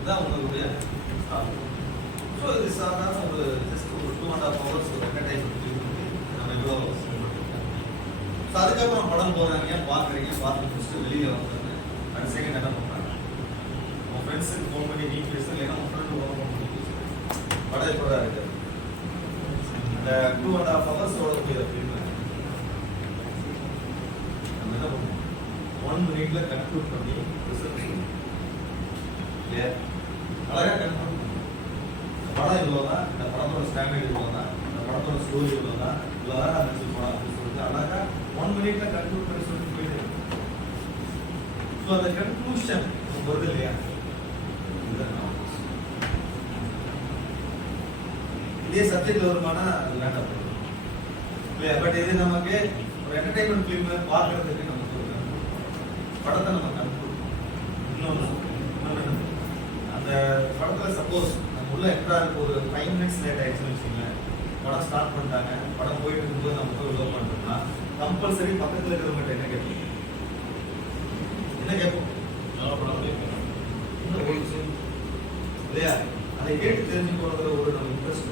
இதுதான் உங்களுடைய start. So இது சாதாரண ஒரு ஜஸ்ட் ஒரு 2.5 hours ஒரு என்டர்டைன்மெண்ட் நம்ம எவ்வளோ ஸோ அதுக்கப்புறம் படம் போகிறாங்க, பார்க்குறீங்க, பார்த்து முடிச்சுட்டு வெளியில் வந்தாங்க. அடுத்த செகண்ட் என்ன பண்ணுறாங்க, உங்கள் ஃப்ரெண்ட்ஸுக்கு ஃபோன் பண்ணி நீ பேச, இல்லைன்னா உங்கள் ஃப்ரெண்டு ஃபோன் பண்ணி பேச படம் எப்படா இருக்கு. அந்த 2.5 hours ஓடக்கூடிய ஃபிலிம் நம்ம என்ன பண்ணுவோம், 1 minute கன்க்ளூட் பண்ணி அழகாக கன்க்ளூட் பண்ணுவோம். படம் இவ்வளோ தான், இந்த படத்தோட ஸ்டாண்டர்ட் இவ்வளோ தான், இந்த படத்தோட ஸ்டோரி இவ்வளோ தான், இவ்வளோ தான் நினச்சி போகலாம் அப்படின்னு சொல்லிட்டு அழகாக 1 minute கன்க்ளூட் பண்ணி சொல்லிட்டு போயிட்டு. ஸோ அந்த கன்க்ளூஷன் வருது இல்லையா, இதே சப்ஜெக்ட் வருமானா அது வேண்டாம் இல்லையா. பட் இது நமக்கு ஒரு என்டர்டைன்மெண்ட் ஃபிலிம் பார்க்கறதுக்கு நமக்கு ஒரு படத்தை நம்ம கன்க்ளூட் இன்னொன்று அந்த படத்தில் சப்போஸ் நம்ம உள்ள எக்ஸ்ட்ரா ஒரு 5 minutes லேட் ஆயிடுச்சுன்னு வச்சுக்கோங்களேன், படம் ஸ்டார்ட் பண்ணிட்டாங்க, படம் போயிட்டு இருக்கும்போது நம்ம போய் உள்ள பண்ணுறோம்னா கம்பல்சரி பக்கத்தில் இருக்கிறவங்ககிட்ட என்ன கேட்போம், இல்லையா. அதை கேட்டு தெரிஞ்சு போனதுல ஒரு நம்ம இன்ட்ரெஸ்ட்.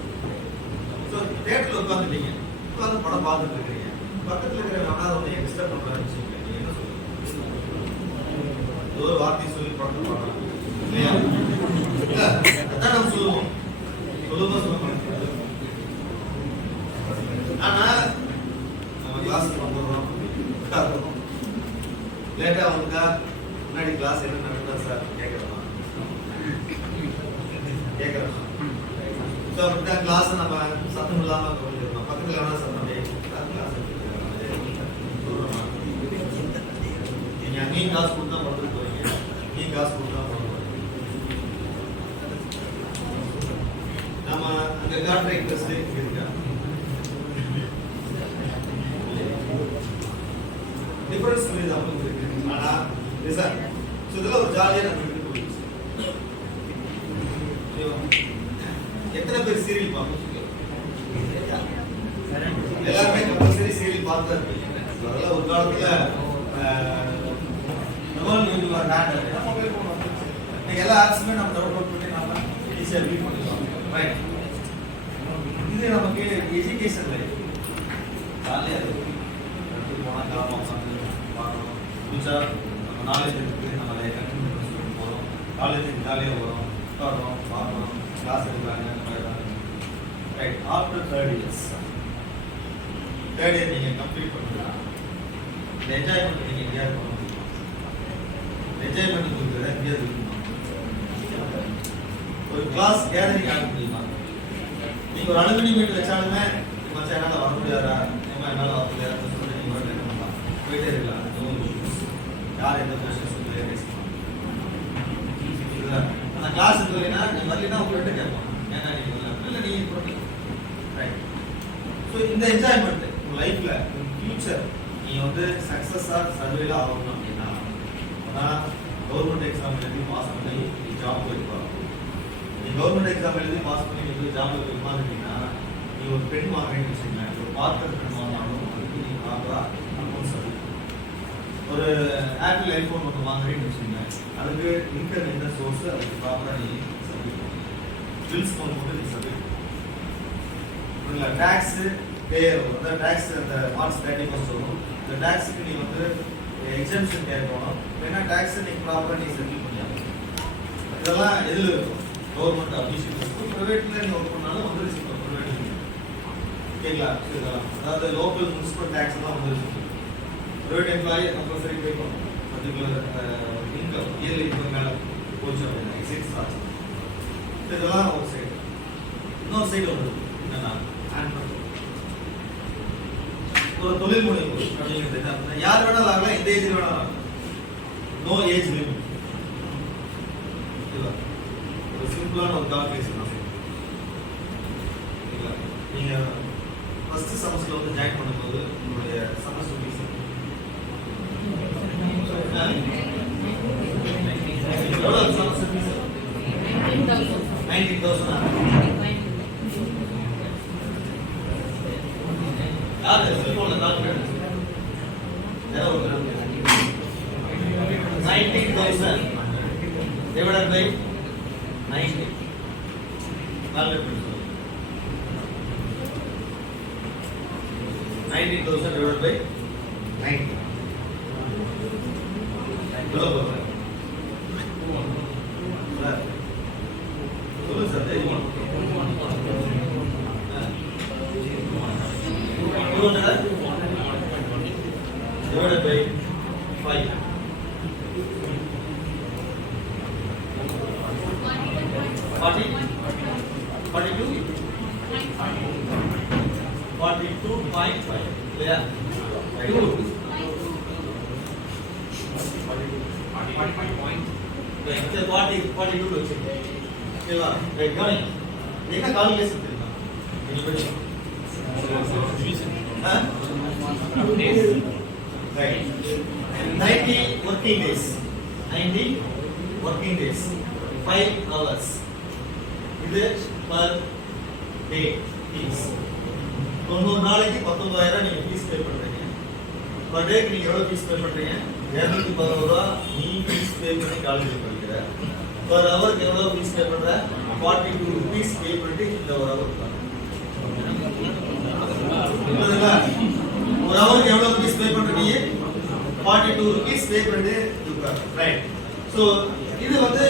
ஸோ தேட்டரில் உட்காந்துட்டீங்க, உட்காந்து படம் பார்த்துட்டு இருக்கிறீங்க, பக்கத்தில் இருக்கிற வேணாத டிஸ்டர்ப் பண்ணுறான்னு வச்சுக்கோங்க, நீங்கள் என்ன சொல்லுங்க, ஏதோ ஒரு வார்த்தையை சொல்லி படத்தை பார்க்கலாம் இல்லையா. அதான் நம்ம சொல்லுவோம், சொல்ல ஆனால் நம்ம கிளாஸுக்கு வந்துடுறோம், லேட்டாக வந்துட்டா முன்னாடி கிளாஸ் என்ன நடந்தா சார் கேட்கறோம். ஸோ அப்படின்னா கிளாஸை நம்ம சத்தம் இல்லாமல் கவனிச்சிடணும், பக்கத்தில் வேணா சத்தம் நீங்கள் நீ காசு கொடுத்தா படத்துக்கு போறீங்க, நீ காசு கொடுத்தா படம் போறீங்க. நம்ம அங்கே காட்டுற இன்ட்ரெஸ்ட் இருக்கா, டிஃபரன்ஸ் புரியுது அவங்களுக்கு இருக்கு. ஆனால் சார் ஸோ இதெல்லாம் ஒரு ஜாலியாக நம்ம விட்டு போயிடுச்சு. எத்தனை பேர் சீரியல் பார்க்கணும், எல்லாருமே கம்பல்சரி சீரியல் பார்த்து தான் இருப்பீங்க. அதெல்லாம் ஒரு காலத்தில் எல்லா ஆப்ஸுமே நம்ம டவுன்லோட் பண்ணி நம்ம ஈஸியாக ரீட் பண்ணிக்கலாம். ரைட், இது நமக்கு எஜுகேஷன் லைஃப் ஜாலியாக இருக்குது. போனால் காரணம் உட்காந்து பார்க்கணும், புதுசா நம்ம நாலேஜ் இருக்குது, நம்ம அதை கண்டினியூ பண்ணி சொல்லி போகிறோம், காலேஜுக்கு ஜாலியாக வரும், உட்காடுறோம், பார்க்கணும், கிளாஸ் எடுக்கிறாங்க. ரைட், ஆஃப்டர் 3rd years நீங்கள் கம்ப்ளீட் பண்ணுறீங்களா, இந்த என்ஜாய்மெண்ட் நீங்கள் எங்கேயாவது பண்ண முடியுமா, என்ஜாய்மெண்ட் கொடுக்குறத எங்கேயாவது இருக்கணும். ஒரு கிளாஸ் கேதரிங் ஆக முடியுமா, நீங்கள் ஒரு அலுமினி மீட் வச்சாலுமே மச்சா என்னால் வர முடியாதா, என்னால் வர முடியாதுன்னு சொல்லி நீங்கள் என்ன பண்ணலாம், போயிட்டே இருக்கலாம். யார் எந்த கொஸ்டின் சொல்லி அந்த கிளாஸ் இல்லைன்னா நீ வரலைன்னா உங்க ஃப்ரெண்டு கேட்பான், ஏன்னா நீ இல்லை நீ ரைட். ஸோ இந்த என்ஜாய்மெண்ட் உங்கள் லைஃப்பில் ஃபியூச்சர் நீ வந்து சக்ஸஸாக சர்வேல ஆகணும் அப்படின்னா அதான் கவர்மெண்ட் எக்ஸாம் எழுதி பாஸ் பண்ணி நீ ஜாப் போயிருப்பா. நீ கவர்மெண்ட் எக்ஸாம் எழுதி பாஸ் பண்ணி நீ ஜாப்ல போய் உட்காந்துட்டீங்கன்னா நீ ஒரு பெண் வாங்குறீங்கன்னு வச்சுக்கோங்களேன், ஒரு பார்க்கர் பெண் வாங்கினாலும் அதுக்கு நீ ப்ராப்பராக அக்கௌண்ட் சர்வீஸ், ஒரு ஆப்பிள் ஐஃபோன் ஒன்று வாங்குறீங்கன்னு வச்சுக்கோங்களேன், அதுக்கு இன்கம் என்ன சோர்ஸ் அதுக்கு ப்ராப்பராக நீ சப்மிட் பண்ணணும், பில்ஸ் போட்டு நீ சப்மிட் பண்ணணும். டேக்ஸு பேர் வரும், அந்த டேக்ஸ் அந்த மார்ச் 31 வரும், இந்த டேக்ஸுக்கு நீ வந்து எக்ஸம்ஷன் கேட்கணும், ஏன்னா டேக்ஸை நீ ப்ராப்பராக நீ செட்டில் பண்ணியாகணும். இதெல்லாம் எதில் இருக்கும், கவர்மெண்ட் அபிஷியல் இருக்கும், ப்ரைவேட்டில் நீ ஒர்க் பண்ணாலும் வந்துருச்சு ப்ரைவேட் ஓகேங்களா. இதெல்லாம் அதாவது லோக்கல் முனிசிபல் டேக்ஸ் எல்லாம் வந்துருச்சு. ப்ரைவேட் எம்ப்ளாயி கம்பல்சரி பே பண்ணணும், பர்டிகுலர் இன்கம் இயர்லி இன்கம் மேலே போச்சு அப்படின்னா எக்ஸைஸ் சார்ஜ். இதெல்லாம் ஒரு சைடு. இன்னொரு சைடு வந்துருக்கு என்னன்னா ஒரு தொழில் முனைவு அப்படிங்கிறது என்ன, யார் வேணாலும் ஆகலாம், எந்த ஏஜ் வேணாலும், நோ ஏஜ் லிமிட். ஒரு சிம்பிளான ஒரு கால்குலேஷன் நீங்க ஃபர்ஸ்ட் செமஸ்டர்ல வந்து ஜாயின் பண்ணும்போது உங்களுடைய செமஸ்டர் ஃபீஸ் 19,000. याद है सेलफोन लगा कर क्या होगा 19,000 divided by 90 கால்குலேட் பண்ணி சொல்லுங்க 90,000 divided by 90 எவ்வளவு போகுது சார் சொல்லுங்க சார் தெரியுமா 200 divided by 5 40 42 42.5 இல்லையா 2 42 வச்சு ஓகேவா ரைட் கவனிங்க என்ன கால்குலேஷன் தெரியுமா நீங்க படிங்க right 90 working days 90 working days 5 hours இது per day fees 90 நாளைக்கு 19000 நீங்க fees pay பண்றீங்க per day நீங்க எவ்வளவு fees pay பண்றீங்க 211 ரூபாய் நீ fees pay பண்ணி காலேஜ் படிக்கிற per hour எவ்வளவு fees pay பண்ற 42 rupees pay பண்ணிட்டு இந்த ஒரு hour புரியுதுங்களா ஒரு ஹவருக்கு எவ்வளவு ரூபீஸ் பே பண்றீங்க 42 rupees பே பண்ணிட்டு இருக்காங்க ரைட் சோ இது வந்து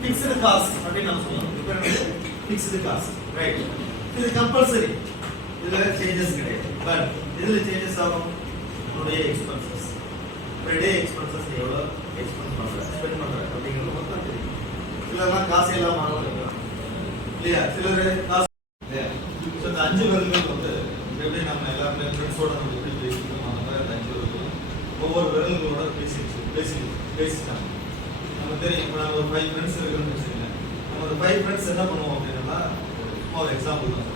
ஃபிக்ஸ்டு காஸ்ட் அப்படி நாம சொல்லலாம் இப்போ வந்து ஃபிக்ஸ்டு காஸ்ட் ரைட் இது கம்பல்சரி இதுல சேஞ்சஸ் கிடையாது பட் இதுல சேஞ்சஸ் ஆகும் உடைய எக்ஸ்பென்சஸ் பெர் டே எக்ஸ்பென்சஸ் எவ்வளவு எக்ஸ்பென்ஸ் பண்ற ஸ்பெண்ட் பண்ற அப்படிங்கிறது மொத்தம் தெரியும் சிலர்லாம் காசு இல்லாம ஆளுங்க இல்லையா சிலர் காசு இல்லையா ஸோ இந்த 5 விரல்கள் வந்து எப்படி நம்ம எல்லாருமே ஃப்ரெண்ட்ஸோட நம்ம எப்படி பேசிக்கிறோம் அந்த மாதிரி அந்த 5 விரல்கள் ஒவ்வொரு விரல்களோட பேசிட்டாங்க நமக்கு தெரியும் இப்போ நம்ம ஒரு 5 ஃப்ரெண்ட்ஸ் இருக்குன்னு வச்சுக்கோங்க நம்ம ஒரு 5 ஃப்ரெண்ட்ஸ் என்ன பண்ணுவோம் அப்படின்னா ஒரு எக்ஸாம்பிள் தான்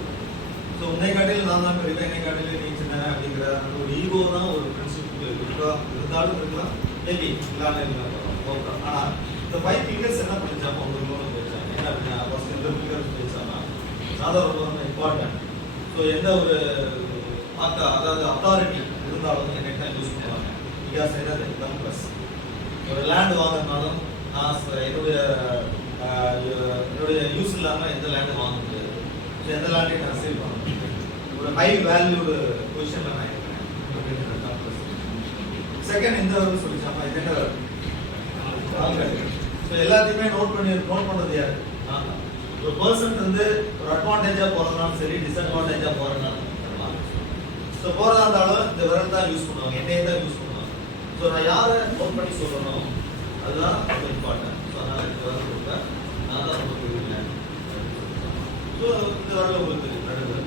ஸோ உன்னை காட்டில நான் தான் பெரியவன் என்னை காட்டில நீ சின்ன அப்படிங்கிற அந்த ஒரு ஈகோ தான் ஒரு ஃப்ரெண்ட்ஷிப் இருந்தாலும் இருக்கலாம் மேபி இல்லாமல் இருக்கலாம் ஆனால் இந்த 5 ஃபிங்கர்ஸ் என்ன பண்ணிச்சாமோ அவங்களோட பேசாங்க என்ன அப்படின்னா ஃபர்ஸ்ட் எந்த ஃபிங்கர்ஸ் பேசாமல் சாதாரண ரொம்ப இம்பார்ட்டன்ட் ஸோ எந்த ஒரு அதாவது அத்தாரிட்டி இருந்தாலும் என்னை தான் யூஸ் பண்ணுவாங்க பிகாஸ் என்னது கம்ப்ளஸ் ஒரு லேண்ட் வாங்கினாலும் நான் என்னுடைய யூஸ் இல்லாமல் எந்த லேண்டு வாங்க முடியாது ஸோ எந்த லேண்டையும் நான் சேல் பண்ண முடியாது ஒரு ஹை வேல்யூடு பொசிஷனில் நான் இருக்கேன் அப்படின்ற கம்ப்ளஸ் செகண்ட் இந்த ஒரு சொல்லிச்சாமா இது என்ன ஸோ எல்லாத்தையுமே நோட் பண்ணுறது யாரு நான் தான் ஒரு பர்சன் வந்து ஒரு அட்வான்டேஜா போறதுனாலும் சரி டிஸ்அட்வான்டேஜா போறதுனாலும் ஸோ போறதா இருந்தாலும் இந்த விரல் தான் யூஸ் பண்ணுவாங்க என்னையே தான் யூஸ் பண்ணுவாங்க ஸோ நான் யாரை நோட் பண்ணி சொல்லணும் அதுதான் ரொம்ப இம்பார்ட்டன்ட் ஸோ அதனால இந்த விரல் கொடுத்தா நான் தான் ரொம்ப தெரியல ஸோ இந்த விரல் உங்களுக்கு நடுவர்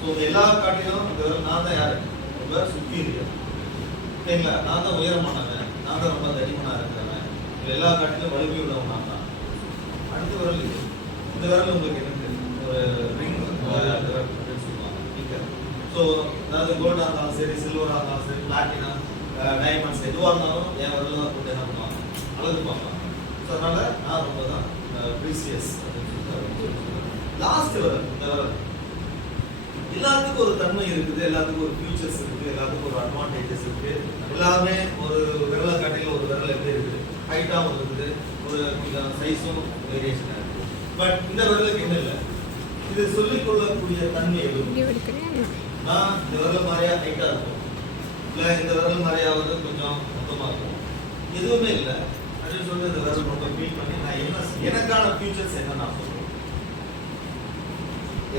ஸோ எல்லா காட்டிலும் இந்த விரல் நான் தான் யாரு ரொம்ப சுப்பீரியர் ஓகேங்களா நான் தான் உயரமானவன் நான் தான் ரொம்ப தடிமனா இருக்கிறவன் எல்லா காட்டிலும் வலிமை உள்ளவன் நான் தான் அடுத்த விரல் இது இந்த விரல் உங்களுக்கு என்ன ஒரு ரிங் சொல்லுவாங்க ஸோ அதாவது கோல்டாக இருந்தாலும் சரி சில்வராக இருந்தாலும் சரி பிளாட்டினா டைமண்ட்ஸ் எதுவாக இருந்தாலும் என் விரல் தான் போட்டு என்ன பண்ணுவாங்க அழகு பார்ப்பாங்க ஸோ அதனால நான் ரொம்ப தான் ப்ரீசியஸ் லாஸ்ட் விரல் இந்த விரல் எல்லாத்துக்கும் ஒரு தன்மை இருக்குது எல்லாத்துக்கும் ஒரு ஃபியூச்சர்ஸ் இருக்குது எல்லாத்துக்கும் ஒரு அட்வான்டேஜஸ் இருக்குது எல்லாமே ஒரு விரலை காட்டில ஒரு விரல் எப்படி இருக்குது ஹைட்டாகவும் இருக்குது ஒரு கொஞ்சம் சைஸும் வேரியேஷன் இருக்குது பட் இந்த விரலுக்கு என்ன இல்லை இது சொல்லிக் கொள்ளக்கூடிய தன்மை நான் இந்த விரல் மாதிரியா ஹைட்டா இருக்கும் இல்லை இந்த விரல் மாதிரியாவது கொஞ்சம் மொத்தமாக இருக்கும் எதுவுமே இல்லை அப்படின்னு சொல்லிட்டு இந்த விரல் ரொம்ப ஃபீல் பண்ணி நான் என்ன எனக்கான ஃபியூச்சர்ஸ் என்ன நான் சொல்றேன்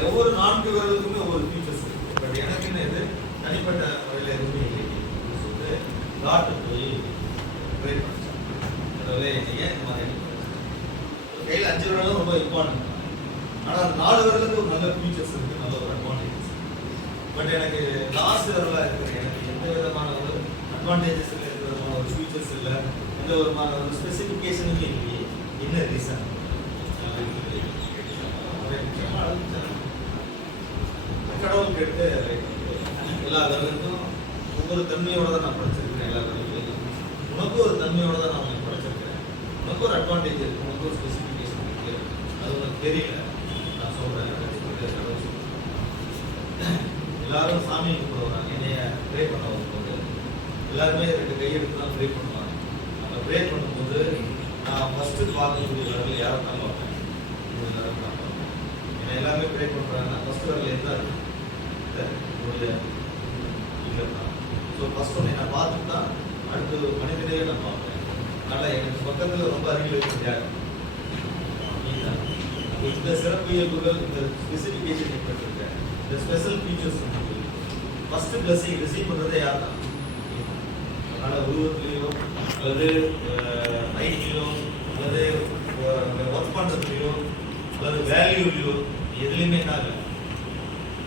ஒவ்வொரு 4 விரலுக்குமே ஒவ்வொரு ஃபியூச்சர்ஸ் இருக்கு பட் எனக்கு என்ன இது தனிப்பட்ட முறையில் எதுவுமே இல்லை சொல்லிட்டு டாக்டர் போய் ட்ரை பண்ணிச்சேன் ஏன் இந்த மாதிரி கையில் 5 விரலும் ரொம்ப இம்பார்ட்டன்ட் ஆனால் அந்த 4 விரலுக்கு ஒரு நல்ல ஃபியூச்சர்ஸ் இருக்கு நல்ல ஒரு அட்வான்டேஜஸ் பட் எனக்கு லாஸ்ட் விரலாக இருக்குது எனக்கு எந்த விதமான ஒரு அட்வான்டேஜஸ் இல்லை எந்த விதமான ஒரு ஃபியூச்சர்ஸ் இல்லை எந்த விதமான ஒரு ஸ்பெசிஃபிகேஷனுமே இல்லையே என்ன ரீசன் கடவுள் கேட்டு எல்லா விரலுக்கும் ஒவ்வொரு தன்மையோட தான் நான் படிச்சிருக்கிறேன் எல்லா விரலுக்கும் உனக்கும் ஒரு தன்மையோட தான் நான் படிச்சிருக்கிறேன் உனக்கு ஒரு அட்வான்டேஜ் இருக்கு உனக்கு ஒரு ஸ்பெசிஃபிகேஷன் இருக்கு அது உனக்கு தெரியல நான் சொல்றேன் எல்லாரும் சாமி கும்பிடுவாங்க என்னைய ப்ரே பண்ண வரும்போது எல்லாருமே 2 கையெடுத்து தான் ப்ரே பண்ணுவாங்க நம்ம ப்ரே பண்ணும்போது நான் ஃபர்ஸ்ட் பார்க்கக்கூடியவர்கள் யாரை தான் பார்ப்பேன், ஏன்னா எல்லாமே ப்ரே பண்ணுறாங்கன்னா ஃபர்ஸ்ட் வரல என்ன உங்களுடைய ஃபிங்கர் தான். ஸோ ஃபர்ஸ்ட் ஒன்று நான் பார்த்துட்டு தான் அடுத்து மனிதனையே நான் பார்ப்பேன். அதனால் எனக்கு பக்கத்தில் ரொம்ப அருகில் இருக்கிறது யார்? இந்த சிறப்பு இயல்புகள், இந்த ஸ்பெசிஃபிகேஷன் ஏற்பட்டிருக்கேன், இந்த special features first blessing receive பண்ணுறதே யார் தான்? அதனால் உருவத்திலேயோ அல்லது ஐடியோ அல்லது ஒர்க் பண்ணுறதுலையோ அல்லது வேல்யூலையோ எதுலையுமே என்ன இல்லை,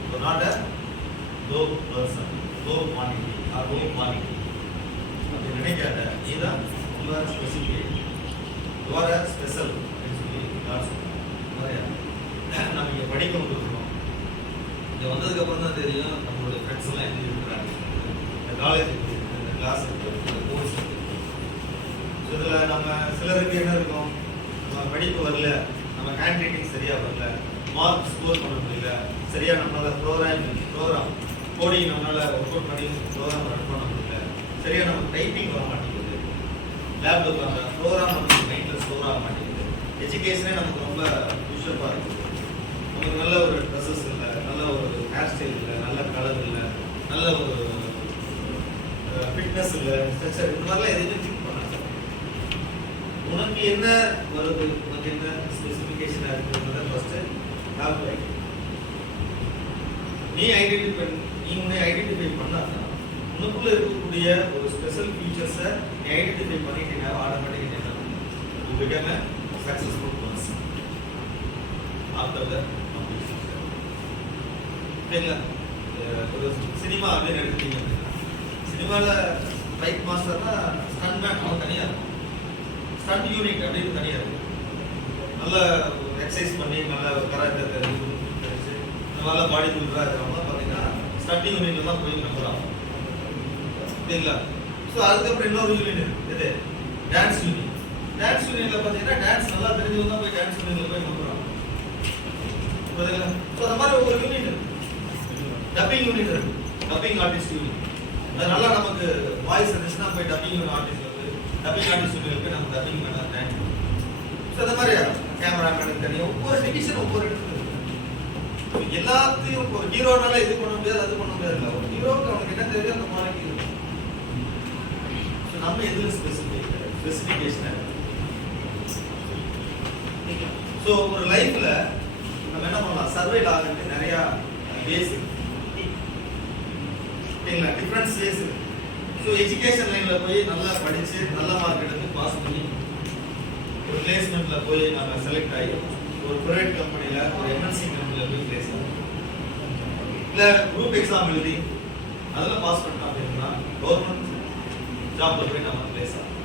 இப்போ not a low person, low quantity R low quality அப்படி நினைக்காத. இதுதான் ரொம்ப ஸ்பெசிஃபிக், யுவர் ஸ்பெஷல் அப்படின்னு சொல்லி யார் சொல்லுவாங்க. நம்ம இங்கே படிக்க வந்துருக்கோம், இங்கே வந்ததுக்கப்புறம் தான் தெரியும் நம்மளுடைய ஃப்ரெண்ட்ஸ் எல்லாம் எப்படி இருக்கிறாங்க, இந்த காலேஜ் இருக்குது, இந்த கிளாஸ் இருக்குது, இந்த கோர்ஸ் இருக்குது. ஸோ இதில் நம்ம சிலருக்கு என்ன இருக்கும், நம்ம படிப்பு வரல, நம்ம ஹேண்ட் ரைட்டிங் சரியாக வரல, மார்க் ஸ்கோர் பண்ண முடியல, சரியாக நம்மளால் ப்ரோக்ராம் கோடிங் நம்மளால் ஒர்க் அவுட் பண்ணி ப்ரோக்ராம் ரன் பண்ண முடியல, சரியாக நம்ம டைப்பிங் வர மாட்டேங்குது, லேப்ல உட்காந்து ப்ரோக்ராம் நமக்கு மைண்டில் ஸ்டோர் ஆக மாட்டேங்குது, எஜுகேஷனே நமக்கு ரொம்ப யூஸ்வலாக இருக்குது, நமக்கு நல்ல ஒரு ட்ரெஸ்ஸஸ் இல்லை, நல்ல ஒரு ஹேர் ஸ்டைல் இல்லை, நல்ல கலர் இல்லை, நல்ல ஒரு ஃபிட்னஸ் இல்லை, ஸ்ட்ரக்சர் இந்த மாதிரிலாம் எதுவுமே திங்க் பண்ணாங்க. உனக்கு என்ன வருது, உனக்கு என்ன ஸ்பெசிஃபிகேஷனாக இருக்குன்றத ஃபர்ஸ்ட் கால்குலேட் நீ ஐடென்டிஃபை, நீ உன்னை ஐடென்டிஃபை பண்ணாதான் உனக்குள்ள இருக்கக்கூடிய ஒரு ஸ்பெஷல் ஃபீச்சர்ஸை நீ ஐடென்டிஃபை பண்ணிட்டீங்கன்னா ஆட்டோமேட்டிக்காக என்ன you become a successful person after the completion. சரிங்களா? ஒரு சினிமா அப்படின்னு எடுத்துட்டீங்க அப்படின்னா சினிமாவில் ஃபைட் மாஸ்டர்னா ஸ்டன் மேன் அவன் தனியாக இருக்கும், ஸ்டன் யூனிட் அப்படின்னு தனியாக இருக்கும், நல்ல எக்ஸசைஸ் பண்ணி நல்ல கராட்டை தெரிஞ்சு இந்த மாதிரிலாம் பாடி பில்டராக இருக்கிறவங்க பார்த்தீங்கன்னா ஸ்டன் யூனிட்ல தான் போய் நம்புறாங்க. சரிங்களா? ஸோ அதுக்கப்புறம் இன்னொரு யூனிட் எது? Dance unit. டான்ஸ் யூனிட்ல பார்த்தீங்கன்னா டான்ஸ் நல்லா தெரிஞ்சவங்க தான் போய் டான்ஸ் யூனிட்ல போய் நம்புறாங்க. புரியுதுங்களா? ஸோ அந்த மாதிரி ஒரு யூனிட் இருக்கு. டப்பிங் யூனிட் இருக்கு, டப்பிங் ஆர்டிஸ்ட் யூனிட். அது நல்லா நமக்கு வாய்ஸ் இருந்துச்சுன்னா போய் டப்பிங் ஆர்டிஸ்ட் வந்து டப்பிங் ஆர்டிஸ்ட் யூனிட் போய் நம்ம டப்பிங் பண்ணலாம் டான்ஸ். ஸோ அந்த மாதிரி கேமராமேனுக்கு தெரியும், ஒவ்வொரு டிவிஷன் ஒவ்வொரு இடத்துல இருக்கு. எல்லாத்தையும் ஒரு ஹீரோனால இது பண்ண முடியாது, அது பண்ண முடியாது இல்லை. ஒரு ஹீரோக்கு அவனுக்கு என்ன தெரியும் அந்த மாதிரி இருக்கும். ஸோ நம்ம எதுல ஸ்பெசிஃபிகேஷன். ஸோ ஒரு லைஃப்ல நம்ம என்ன பண்ணலாம், சர்வைவ் ஆகிறதுக்கு நிறைய வேஸ் இருக்கு, சரிங்களா? டிஃப்ரெண்ட் வேஸ் இருக்கு. ஸோ எஜுகேஷன் லைன்ல போய் நல்லா படிச்சு நல்ல மார்க் எடுத்து பாஸ் பண்ணி ஒரு பிளேஸ்மெண்ட்ல போய் நம்ம செலக்ட் ஆகி ஒரு பிரைவேட் கம்பெனில ஒரு எம்என்சி கம்பெனில போய் பிளேஸ் ஆகும், இல்ல குரூப் எக்ஸாம் எழுதி அதில் பாஸ் பண்ணிட்டோம் அப்படின்னா கவர்மெண்ட் ஜாப்ல போய் நம்ம பிளேஸ் ஆகும்.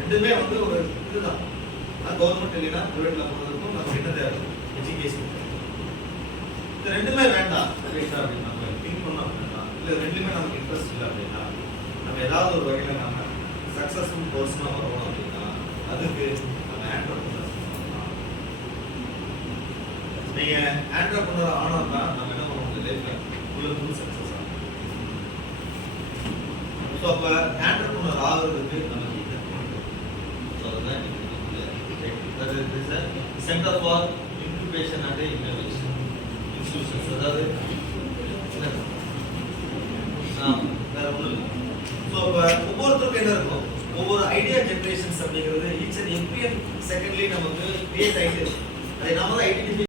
ரெண்டுமே வந்து ஒரு இதுதான். கவர்மெண்ட் இல்லைன்னா பிரைவேட்ல போனதுக்கும் நமக்கு என்ன தேவை, எஜுகேஷன். இது ரெண்டுமே வேண்டாம் அப்படின்னு நம்ம திங்க் பண்ணோம் அப்படின்னா, இல்லை ரெண்டுமே நமக்கு இன்ட்ரெஸ்ட் இல்லை அப்படின்னா, நம்ம ஏதாவது ஒரு வகையில் நம்ம சக்ஸஸ்ஃபுல் பர்சனாக வரணும் அப்படின்னா அதுக்கு நம்ம ஆண்டர்பிரனர் பண்ணலாம். நீங்கள் ஆண்டர்பிரனர் ஆனால் தான் நம்ம என்ன பண்ணுவோம், லைஃப்பில் ஃபுல் சக்ஸஸ் ஆகும். ஸோ அப்போ ஆண்டர்பிரனர் ஆகிறதுக்கு நமக்கு centre for incubation and innovation institutions, அதாவது வேற ஒன்றும் இல்லை. ஸோ இப்போ ஒவ்வொருத்தருக்கும் என்ன இருக்கும், ஒவ்வொரு ஐடியா ஜென்ரேஷன்ஸ் அப்படிங்கிறது ஈச் அண்ட் எவ்ரி செகண்ட்லி நமக்கு கிரியேட் ஆகிட்டு இருக்கு. அதை நாம தான் ஐடென்டிஃபை